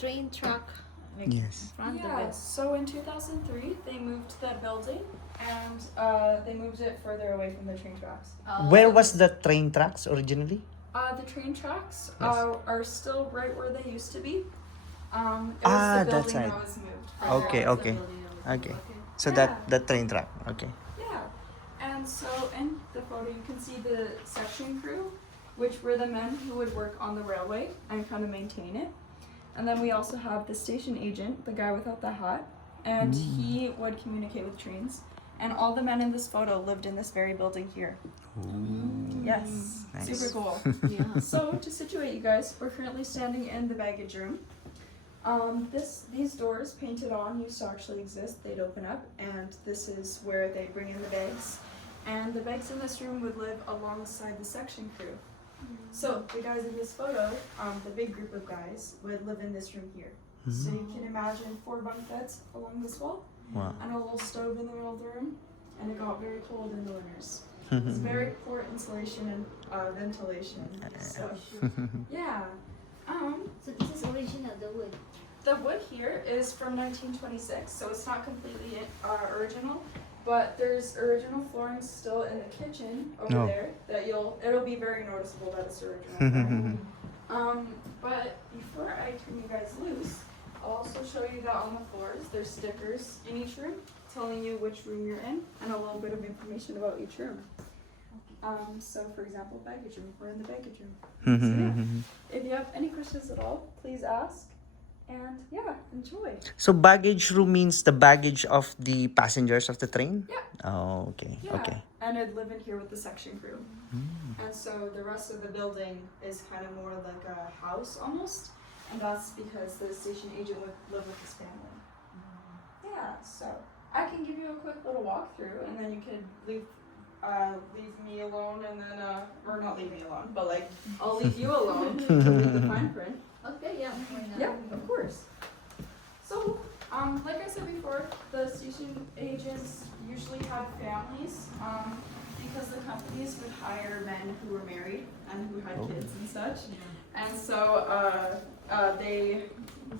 train track like Yes. front of Yeah, it. so in 2003, they moved that building and they moved it further away from the train tracks. Where was the train tracks originally? The train tracks Yes. are still right where they used to be. It was Ah, the that's building right. that was moved. Okay, That's the okay. building that was Okay. moved. So Yeah. that train track. Okay. Yeah, and so in the photo you can see the section crew, which were the men who would work on the railway and kind of maintain it. And then we also have the station agent, the guy without the hat, and he would communicate with trains. And all the men in this photo lived in this very building here. Yes, Nice. super cool. Yeah. So to situate you guys, we're currently standing in the baggage room. These doors painted on used to actually exist. They'd open up, and this is where they bring in the bags. And the bags in this room would live alongside the section crew. So the guys in this photo, the big group of guys, would live in this room here. So you can imagine 4 bunk beds along this wall, Wow. and a little stove in the middle of the room, and it got very cold in the winters. It's very poor insulation and ventilation. So yeah. So this is original, the wood. The wood here is from 1926, so it's not completely original, but there's original flooring still in the kitchen over No. there that it'll be very noticeable that it's original flooring. But before I turn you guys loose, I'll also show you that on the floors there's stickers in each room telling you which room you're in and a little bit of information about each room. So for example, baggage room, we're in the baggage room. So yeah, if you have any questions at all, please ask. And yeah, enjoy. So baggage room means the baggage of the passengers of the train? Yeah. Oh, okay. Yeah. Okay. And I'd live in here with the section crew. And so the rest of the building is kind of more like a house almost. And that's because the station agent would live with his family. Yeah, so I can give you a quick little walkthrough and then you could leave me alone and then, or not leave me alone, but like, I'll leave you alone to read the fine print. Okay, yeah. why not? Yeah, of course. So, like I said before, the station agents usually had families, because the companies would hire men who were married and who had kids and such. And so, they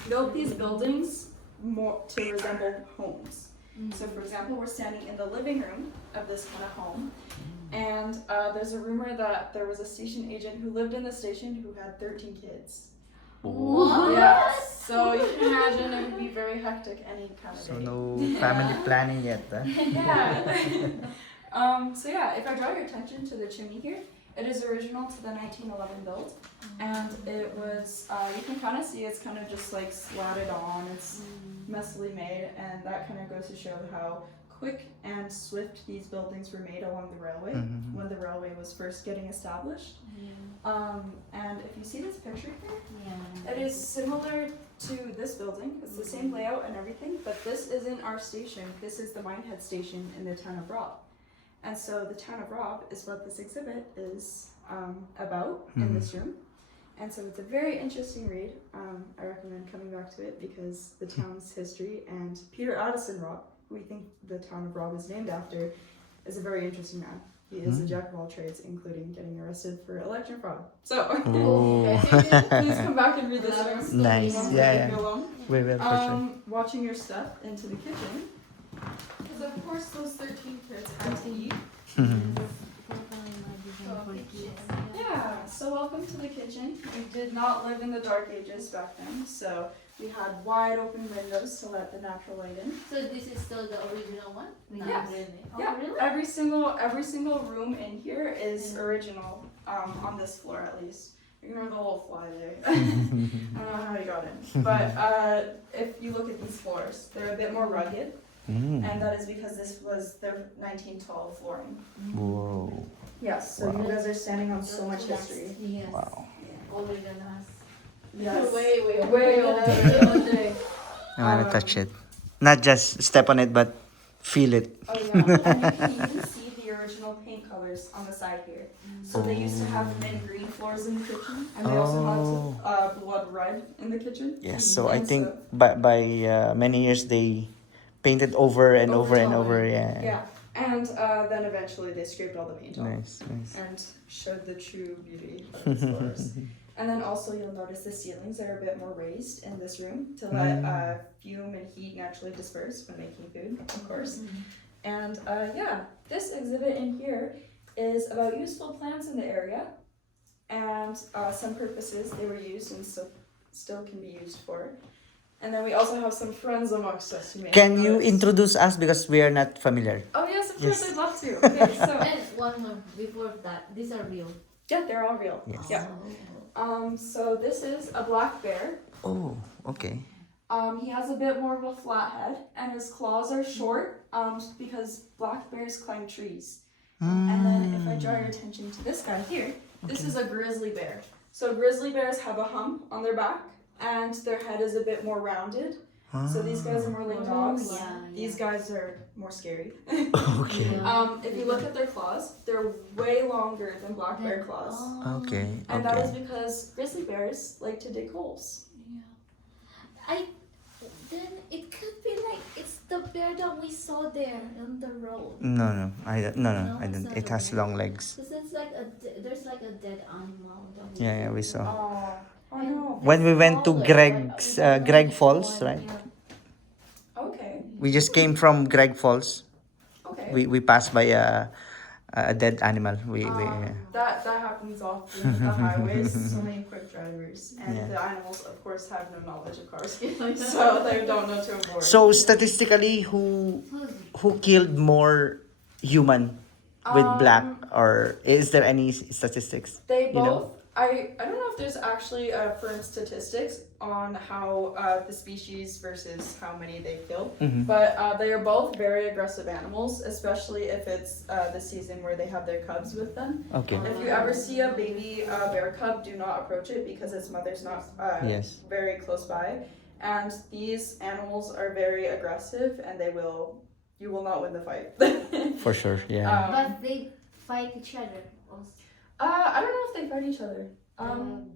built these buildings more to resemble homes. So for example, we're standing in the living room of this kind of home, and there's a rumor that there was a station agent who lived in the station who had 13 kids. What? Yeah, so you can imagine it would be very hectic any kind of So day. no family planning yet, huh? Yeah. So yeah, if I draw your attention to the chimney here, it is original to the 1911 build, and it was, you can kind of see it's kind of just like slatted on, it's messily made, and that kind of goes to show how quick and swift these buildings were made along the railway when the railway was first getting established. And if you see this picture here, Yeah. it is similar to this building. It's the same layout and everything, but this isn't our station. This is the Minehead station in the town of Rob. And so the town of Rob is what this exhibit is about in this room. And so it's a very interesting read. I recommend coming back to it because the town's history and Peter Addison Rob, who we think the town of Rob is named after, is a very interesting man. He is a jack of all trades, including getting arrested for election fraud. So please come back and read this room. Nice. Don't Yeah, leave me yeah. alone. We will for sure. Watching your step into the kitchen, because of course those 13 kids had to eat. Yeah, so welcome to the kitchen. We did not live in the dark ages back then, so we had wide open windows to let the natural light in. So this is still the original one? No, Yes. really. Yeah, Oh, really? every single room in here is original, on this floor at least. Ignore the little fly there. I don't know how you got in. But if you look at these floors, they're a bit more rugged, and that is because this was the 1912 flooring. Whoa. Yes, so you guys are standing on so much history. Yes. Wow. Older than us. Yes. Way older. I want to touch it. Not just step on it, but feel it. Oh yeah, and you can even see the original paint colors on the side here. So they used to have mint green floors in the kitchen, and they also had blood red in the kitchen. Yes, so I And think so- by many years they painted over and over and Overtone. over. Yeah. Yeah, And then eventually they scraped all the paint off Nice, nice. and showed the true beauty of the stores. And then also you'll notice the ceilings are a bit more raised in this room to let fume and heat naturally disperse when making food, of course. And yeah, this exhibit in here is about useful plants in the area and some purposes they were used and still can be used for. And then we also have some friends amongst us who may Can have you noticed. introduce us because we are not familiar? Oh yes, of course, Yes. I'd love to. Okay, so And one more before that, these are real. yeah, they're all real. Yes. Yeah. So this is a black bear. Oh, okay. He has a bit more of a flat head, and his claws are short. Because black bears climb trees. And then if I draw your attention to this guy here, this is a grizzly bear. So grizzly bears have a hump on their back, and their head is a bit more rounded. So these guys are more like dogs. Yeah, These guys are more scary. Okay. If you look at their claws, they're way longer than black bear claws. Okay. And that is Okay. because grizzly bears like to dig holes. Then it could be like it's the bear that we saw there on the road. No, no. I No, I it's don't. not It has okay. long legs. Cause it's like there's like a dead animal. That Yeah, yeah, we saw. Oh no. When we went to Smaller, Greg's, like, Greg one, Falls, yeah. right? Okay. We just came from Greg Falls. Okay. We passed by a dead animal. That happens often with the highways. So many quick drivers, and Yeah. the animals, of course, have no knowledge of car stealing, so they don't know to avoid. So statistically, who killed more human with black, or is there any statistics? They you know? both. I don't know if there's actually firm statistics on how the species versus how many they kill, Mhm. but they are both very aggressive animals, especially if it's the season where they have their cubs with them. Okay. If you ever see a baby bear cub, do not approach it because its mother's not Yes. very close by. And these animals are very aggressive, and you will not win the fight. For sure. Yeah. But they fight each other also. I don't know if they fight each other.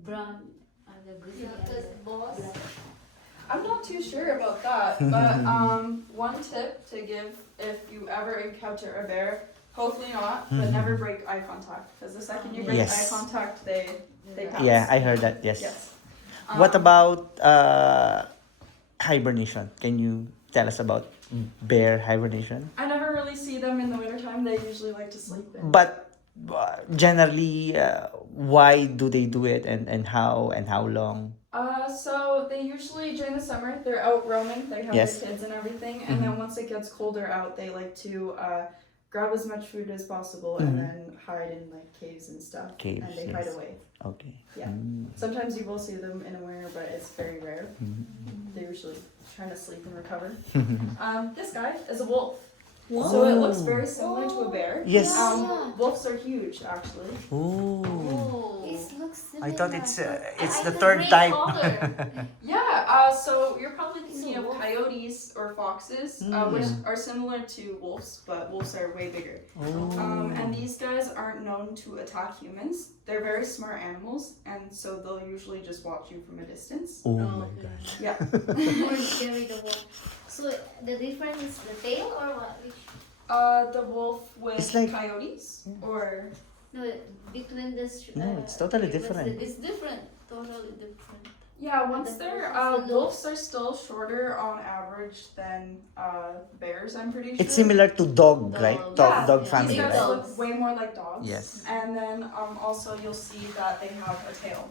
Brown and the grizzly. Boss. I'm not too sure about that, but one tip to give if you ever encounter a bear, hopefully not, but never break eye contact, because the second you break Yes. eye contact, they pounce. Yeah, I heard that. Yes. Yes. What about hibernation? Can you tell us about bear hibernation? I never really see them in the wintertime. They usually like to sleep in. But generally, why do they do it, and how long? So they usually during the summer they're out roaming. They have Yes. their kids and everything, and then once it gets colder out, they like to grab as much food as possible and then hide in like caves and stuff. Caves, and they hide yes. away. Okay. Yeah. Sometimes you will see them in the winter, but it's very rare. They're usually trying to sleep and recover. This guy is a wolf. So it looks very similar to a bear. Yes. Wolves are huge, actually. Oh. It looks similar. I thought it's I the like third gray type. color. Yeah, so you're probably thinking of wolf. coyotes or foxes, which are similar to wolves, but wolves are way bigger. And these guys aren't known to attack humans. They're very smart animals, and so they'll usually just watch you from a distance. Oh my god. Yeah. More scary the wolf. So the difference is the tail or what? Which, The wolf with It's like- coyotes, or no, between this. No, it's totally what's different. It's different. Totally different. yeah, once they're The wolves are still shorter on average than bears. I'm pretty sure. It's similar to dog, right? Yeah, Dog these family, guys right? look way more like dogs. Yes. And then also you'll see that they have a tail,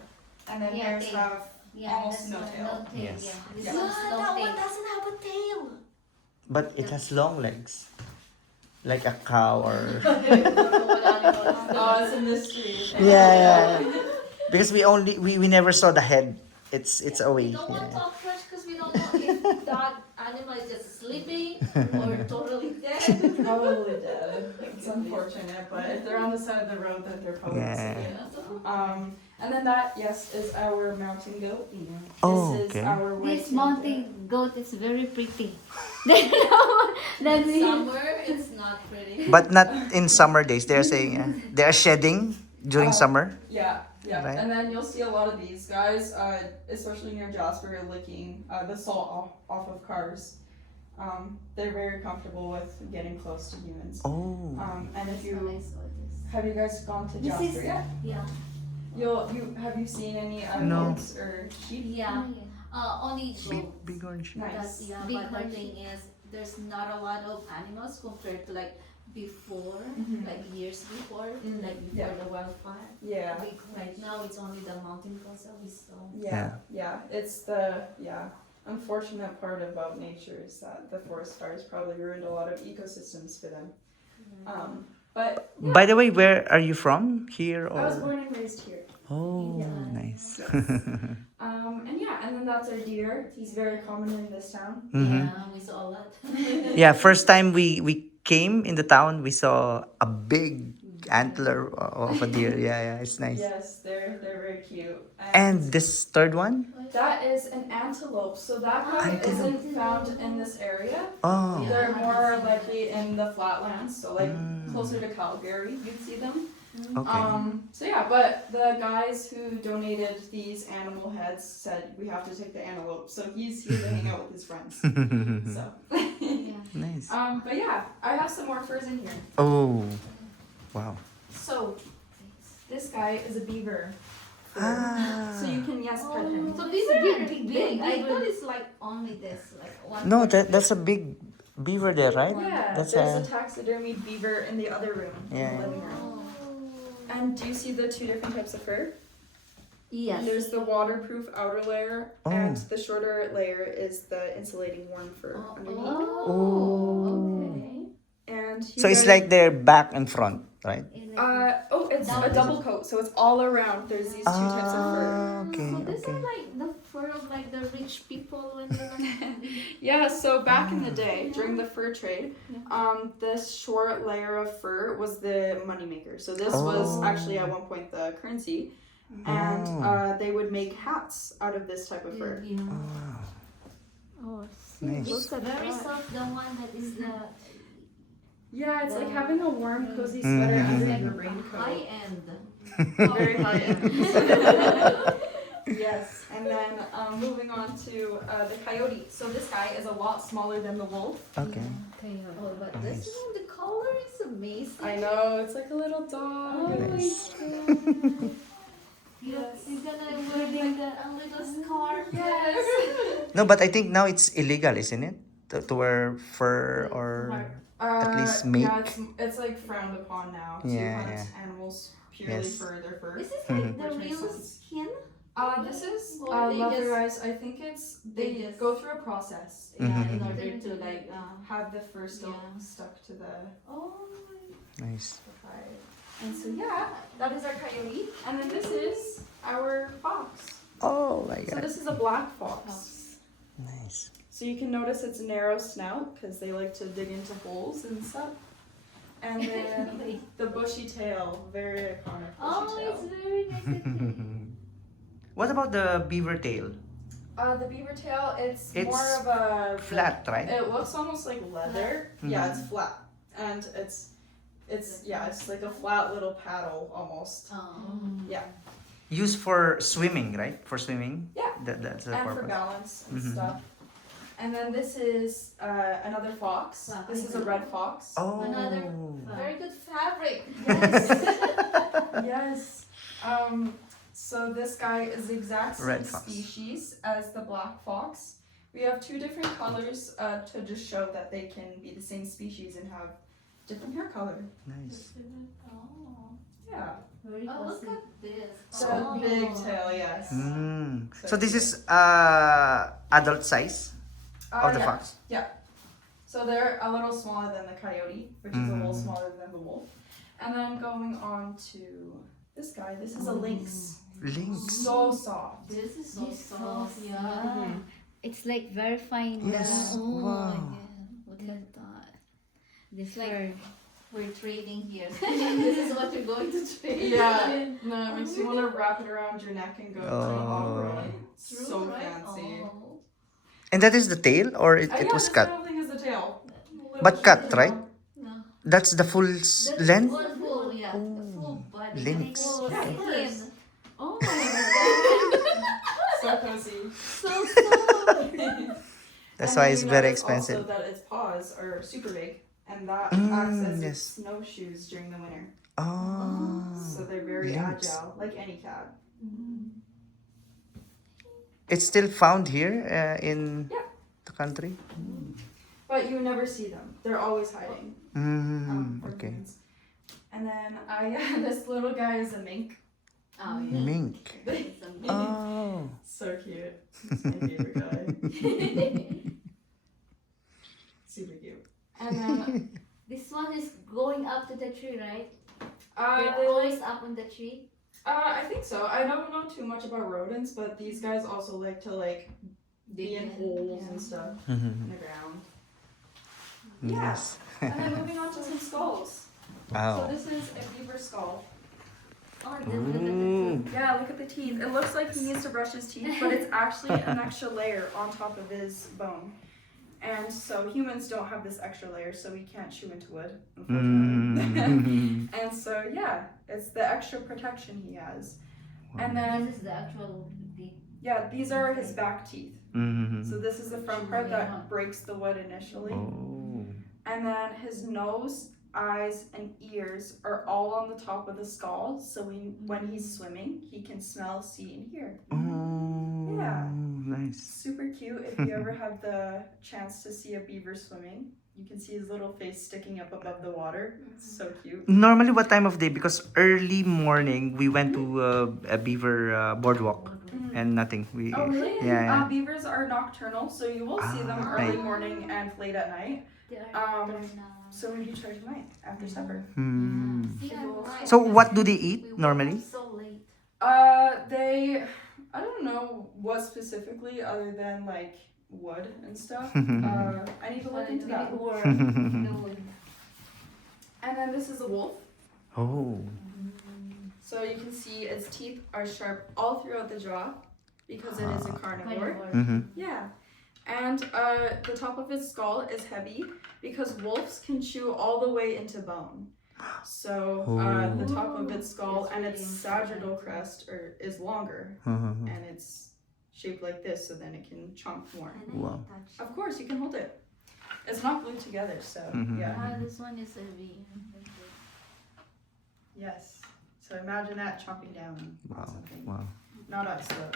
and then Yeah, bears tail. have almost no tail. Yes. Yeah. This Yeah. one's no that tail. one doesn't have a tail. But it has long legs, like a cow or. Oh, it's a mystery. Yeah. Because we never saw the head. It's We away. don't want Yeah. to approach because we don't know if that animal is just sleeping or totally dead. Probably dead. It's unfortunate, but if they're on the side of the road, then they're probably Yeah. asleep. And then that, yes, is our mountain goat. Oh, This is okay. our white This goat. mountain goat is very pretty. Then we Summer, it's not pretty. But not in summer days. They're saying they are shedding during summer. Yeah, yeah. Right. And then you'll see a lot of these guys, especially near Jasper, licking the salt off of cars. They're very comfortable with getting close to humans. Oh. And if When I you saw this. have you guys gone to This Jasper is- yet? Yeah. Have you seen any No. goats or sheep? Yeah. Only Big, goat. big orange. Nice. Yeah, Big but the horse. thing is, there's not a lot of animals compared to like before, Mhm. like years before, Mm, like before yeah. the wildfire. Yeah. Right now, it's only the mountain goats that we saw. Yeah. It's the unfortunate part about nature is that the forest fires probably ruined a lot of ecosystems for them. But By the way, where are you from? Here I was or? born and raised here. Oh, Yeah. nice. And then that's our deer. He's very common in this town. Mhm. Yeah, we saw a lot. Yeah, first time we came in the town, we saw a big antler of a deer. Yeah, it's nice. Yes, they're very cute. And this third one? that is an antelope. So that guy Antelope. isn't found in this area. Oh. They're more likely in the flatlands, so like Mm. closer to Calgary, you'd see them. Okay. So yeah, but the guys who donated these animal heads said we have to take the antelope, so he's here to hang out with his friends. So, Nice. but yeah, I have some more furs in here. Oh, wow. So this guy is a beaver. Ah. So you can pet him. So these are Big, big. I big. thought it's like only this, like one. No, that's a big beaver there, right? Yeah, That's there's a taxidermied beaver in the other room, in Yeah. the living room. Oh. And do you see the two different types of fur? Yes. There's the waterproof outer layer, Oh. and the shorter layer is the insulating warm fur underneath. Oh. Okay. And So it's like they're back and front, right? it's a double coat, so it's all around. There's these two types of fur. Ah, okay, So these are okay. like the fur of like the rich people when they were. Yeah, so back in the day, during the fur trade, this short layer of fur was the moneymaker. So this was Oh. actually at one point the currency, and Oh. they would make hats out of this type of fur. Yeah. Oh, Oh, nice. It's very soft. The one that is the Yeah, it's like having a warm, cozy Mhm. sweater under like your high raincoat. end. Very high end. Yes, and then moving on to the coyote. So this guy is a lot smaller than the wolf. Okay. Oh, but this Nice. one, the color is amazing. I know, it's like a little dog. Oh my Nice. god. Yes. You're gonna wear like a little scarf. Yes. No, but I think now it's illegal, isn't it? To wear fur or at least make. Yeah, it's like frowned upon now to Yeah, hunt yeah. animals purely Yes. for their fur. This is like the Which makes real sense. skin. This is Or they leather just- eyes. I think they they just- go through a process. Yeah, Mhm. in order to like Have the fur still Yeah. stuck to the oh Nice. hide. And so yeah, that is our coyote. And then this is our fox. Oh my So god. this is a black fox. Nice. So you can notice it's a narrow snout because they like to dig into holes and stuff. And then the bushy tail, very iconic bushy oh tail. it's very nice. What about the beaver tail? The beaver tail, it's It's more of a Flat, right? It looks almost like leather. Mhm. Yeah, it's flat, and it's like a flat little paddle almost. Oh. Yeah, Used for swimming, right? For swimming. Yeah. That's the and for purpose. balance and Mhm. stuff. And then this is another fox. Wow. This is a red fox. Oh. Another Very good fabric. Yes. So this guy is the exact same Red fox. species as the black fox. We have two different colors to just show that they can be the same species and have different hair color. Nice. Oh. Yeah. Very oh, look at this. So Oh. big tail, yes. Mm. So this is adult size of the yeah. fox. So they're a little smaller than the coyote, which is a little Mm. smaller than the wolf. And then going on to this guy, this is a lynx. Lynx. So soft. This is so This soft. soft, Yeah. It's like very fine. Yes. Oh, Wow. yeah. Look at that. This Like- fur. We're trading here. This is what you're going to trade. Yeah. No, it makes you want to wrap it around your neck and go off Oh. road. True, So right? fancy. Oh. And that is the tail, or it Yeah, was this cut? whole thing is the tail. But cut, Little right? No. That's the full That's length. full, yeah. The full body. Lynx. Full Yeah, of skin. course. Oh my god. So cozy. So soft. That's And why then it's you very notice expensive. Also, that its paws are super big, and that Mm, acts as its yes. snowshoes during the winter. Oh. So they're very Lynx. agile, like any cat. It's still found here in Yeah. the country. But you never see them. They're always hiding. From Okay. humans. And then this little guy is a mink. Oh, yeah. Mink. Oh. So cute. It's my favorite guy. Super cute. And then This one is going up to the tree, right? they They're always like up on the tree. I think so. I don't know too much about rodents, but these guys also like to be in holes and stuff in the ground. Yeah. Yes. And then moving on to some skulls. So Oh. this is a beaver skull. Oh, Ooh. Yeah, look at the teeth. It looks like he needs to brush his teeth, but it's actually an extra layer on top of his bone. And so humans don't have this extra layer, so we can't chew into wood, unfortunately. Mm. And so yeah, it's the extra protection he has. And then This is the actual big. yeah, these are his back teeth. Mhm. So this is the front part that breaks the wood initially. Oh. And then his nose, eyes, and ears are all on the top of the skull. So when he's swimming, he can smell, see, and hear. Oh. Yeah. Nice. Super cute. If you ever have the chance to see a beaver swimming, you can see his little face sticking up above the water. It's so cute. Normally, what time of day? Because early morning we went to a beaver boardwalk and nothing. We Oh really? yeah. Beavers are nocturnal, so you will see them Ah, early right. morning and late at night. They are Um, nocturnal. So maybe try tonight after supper. Hmm. Yeah, right. So what do they eat We woke normally? up so late. I don't know what specifically other than like wood and stuff. I need to look into that. Or Hmm. no. And then this is a wolf. Oh. So you can see its teeth are sharp all throughout the jaw because it is a carnivore. Mm-hmm. Yeah. And the top of its skull is heavy because wolves can chew all the way into bone. So the top of its skull and its sagittal crest is longer, Uh-huh. and it's shaped like this, so then it can chomp more. Wow. Of course, you can hold it. It's not glued together, so Mhm. yeah. This one is heavy. Yes. So imagine that chomping down on Wow. something. Wow. Not us though.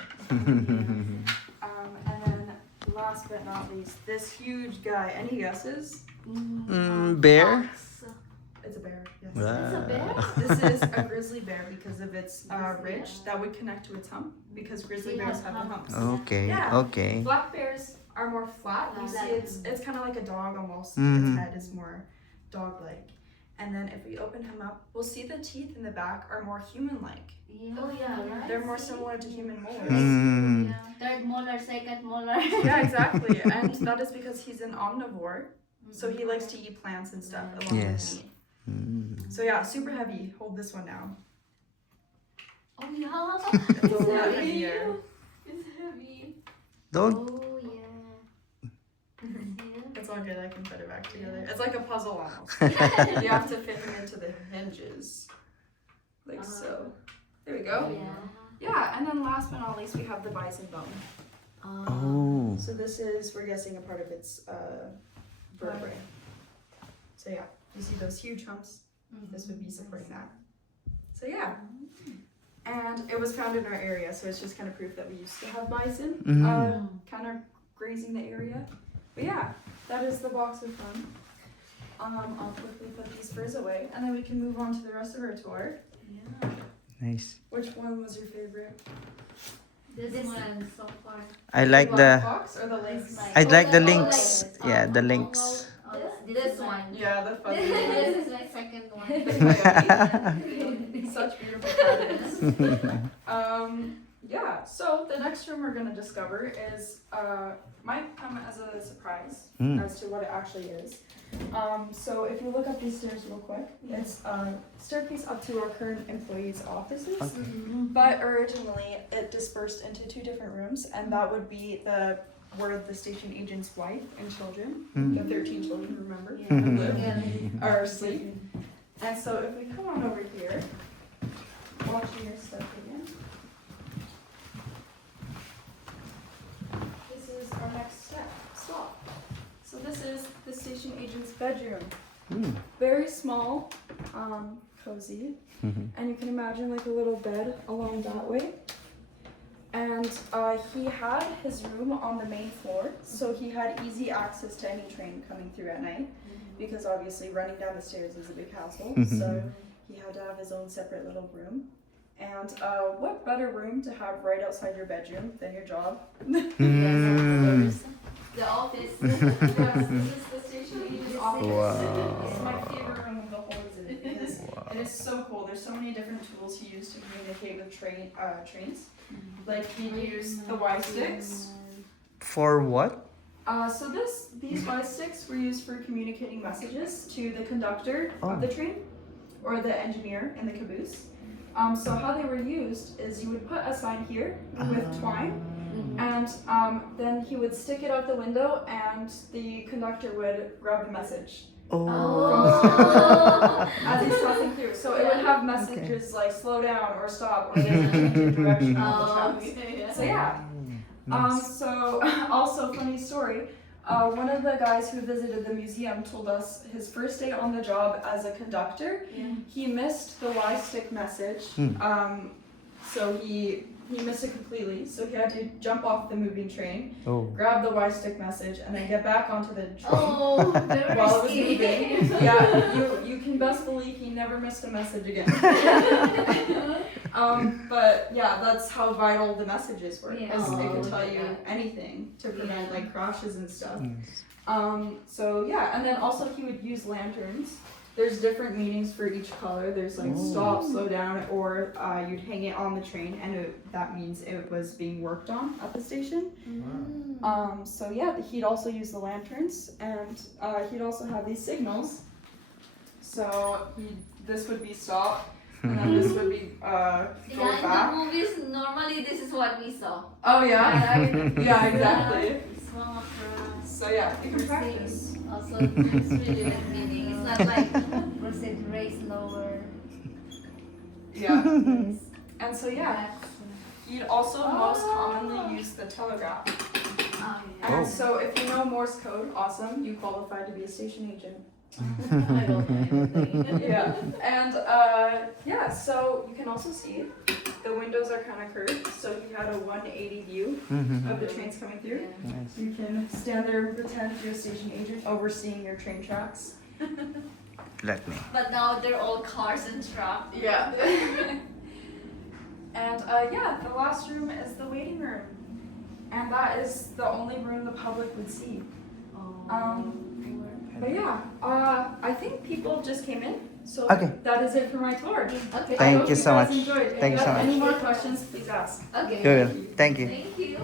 And then last but not least, this huge guy. Any guesses? Bear. It's a bear. Yes. It's a bear? This is a grizzly bear because of its ridge that would connect to its hump because grizzly They bears have have the humps. Okay. Yeah. Okay. Black bears are more flat. You see, it's kind of like a dog almost. Mhm. Its head is more dog-like. And then if we open him up, we'll see the teeth in the back are more human-like. Yeah. Oh yeah, right. They're more similar to human molars. Mm. Third molar, second molar. Yeah, exactly. And that is because he's an omnivore, so he likes to eat plants and stuff along Yes. with meat. Mm. So yeah, super heavy. Hold this one now. Oh yeah. It's a lot heavy. heavier. It's heavy. Don't. Oh yeah. It's all good. I can put it back together. It's like a puzzle almost. You have to fit him into the hinges, like so. There we go. Yeah. Yeah, and then last but not least, we have the bison bone. Oh. So this is, we're guessing, a part of its vertebrae. So yeah, you see those huge humps? This would be supporting that. So yeah. And it was found in our area, so it's just kind of proof that we used to have bison kind of grazing the area. But yeah, that is the box of fun. I'll quickly put these furs away, and then we can move on to the rest of our tour. Yeah. Nice. Which one was your favorite? This one so far. I like black the. fox or the lynx? I like the Oh, lynx. like, Yeah, the oh, lynx. oh, this one. Yeah, the fuzzy one. This is my second one. Such beautiful patterns. Yeah, so the next room we're gonna discover is might come as a surprise as to what it actually is. So if you look up these stairs real quick, it's a staircase up to our current employees' offices. But originally it dispersed into two different rooms, and that would be where the station agent's wife and children, the 13 children, remember, who live, are asleep. And so if we come on over here, watching your step again. This is our next stop. bedroom. Mm. Very small, cozy, and you can imagine like a little bed along that way. And he had his room on the main floor, so he had easy access to any train coming through at night, because obviously running down the stairs is a big hassle, so he had to have his own separate little room. And what better room to have right outside your bedroom than your job? Mm. The office. Yes, this is the station agent's office. Wow. It's my favorite room of the whole exhibit because it is so cool. There's so many different tools he used to communicate with trains. Like he used the Y sticks. For what? So these Y sticks were used for communicating messages to the conductor of the train or the engineer in the caboose. So how they were used is you would put a sign here with twine, and then he would stick it out the window, and the conductor would grab the message as he's passing through. So it would have messages like slow down or stop or there's a change in direction on the tracks. So yeah. So also funny story. One of the guys who visited the museum told us his first day on the job as a conductor, he missed the Y-stick message. So he missed it completely. So he had to jump off the moving train, grab the Y-stick message, and then get back onto the train Oh, while it was very moving. risky. Yeah, you can best believe he never missed a message again. But yeah, that's how vital the messages were. Because they could tell you anything to prevent like crashes and stuff. So yeah, and then also he would use lanterns. There's different meanings for each color. There's like stop, slow down, or you'd hang it on the train, and that means it was being worked on at the station. So yeah, he'd also use the lanterns, and he'd also have these signals. So this would be stop, and then this would be go Yeah, back. in the movies, normally this is what we saw. Oh yeah, yeah, exactly. Small across. So yeah, you can practice. Also, it's really like meaning. It's not like Proceed raise lower. Yeah, and so yeah, he'd also most commonly use the telegraph. And so if you know Morse code, awesome, you qualify to be a station agent. I don't know anything. Yeah, and yeah, so you can also see the windows are kind of curved, so he had a 180 view of the trains coming through. You can stand there and pretend you're a station agent overseeing your train tracks. Let me. But now they're all cars and trucks. Yeah. And yeah, the last room is the waiting room, and that is the only room the public would see. But yeah, I think people just came in, so that is it for my tour. Okay. I Thank hope you so guys much. Enjoyed. If Thank you you so have any much. more questions, please ask. Okay. Good. Thank you. Thank you.